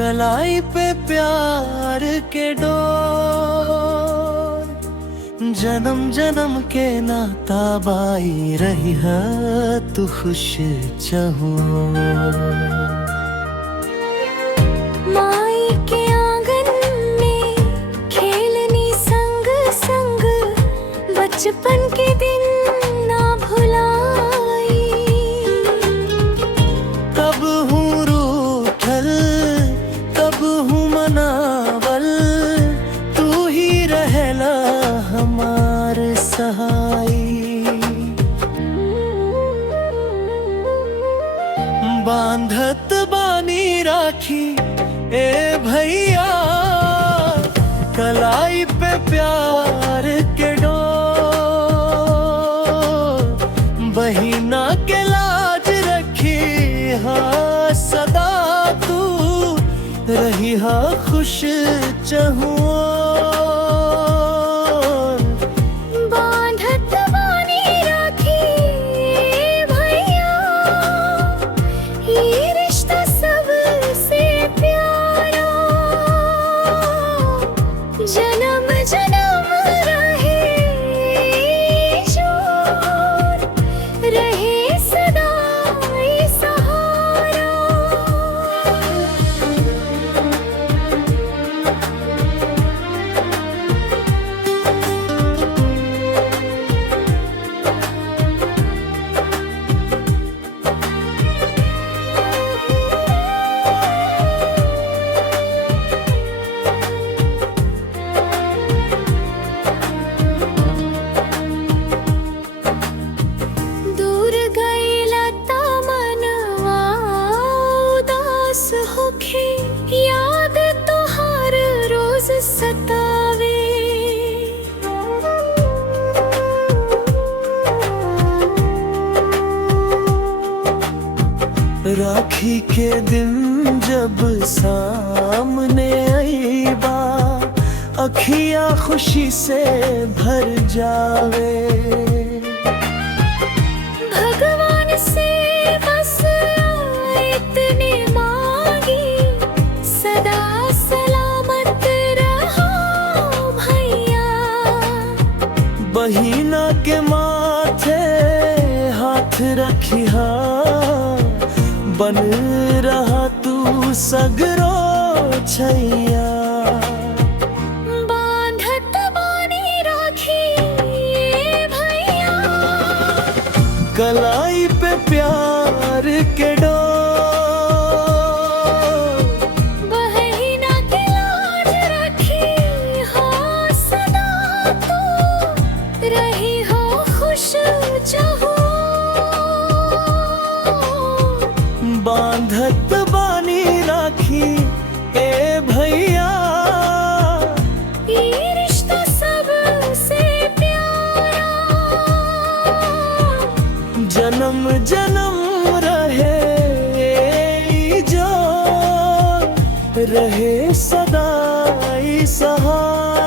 कलाई पे प्यार के डोर, जन्म जन्म के नाता बाई रही है तू खुश चाहो। माई के आंगन में खेलनी संग संग, बचपन के दिन ना भुलाई। कब हूँ रूठल कब हूँ मनावल, तू ही रहला हमार सहाई। बांधत बानी राखी ए भैया, कलाई पे प्यार के डोर, बहिना के लाज रखी हाँ सदा तू रही हाँ खुश चहुँ। बांधत बानी राखी भैया, ये रिश्ता सबसे प्यारा, जन्म जन्म रहे जोर, रहे सदा ये सहारा। दूर गईला ता मनवा उदास होखे, याद तोहार रोज सतावे। राखी के दिन जब सामने आईबा, अखियाँ खुशी से भर जावे। भगवान से बस इतने मांगी, सदा सलामत रहो भैया। बहिना के माथे हाथ रखी बन रहा तू सगरो छैया। बांधत बानी राखी भैया, कलाई पे प्यार के डोर, बहिना के लाज रखी हो सदा तू रही हो खुश चाहो। बांधत बानी राखी ए भैया, ये रिश्ता सबसे प्यारा, जन्म जन्म रहे जो रहे सदा ई सहारा।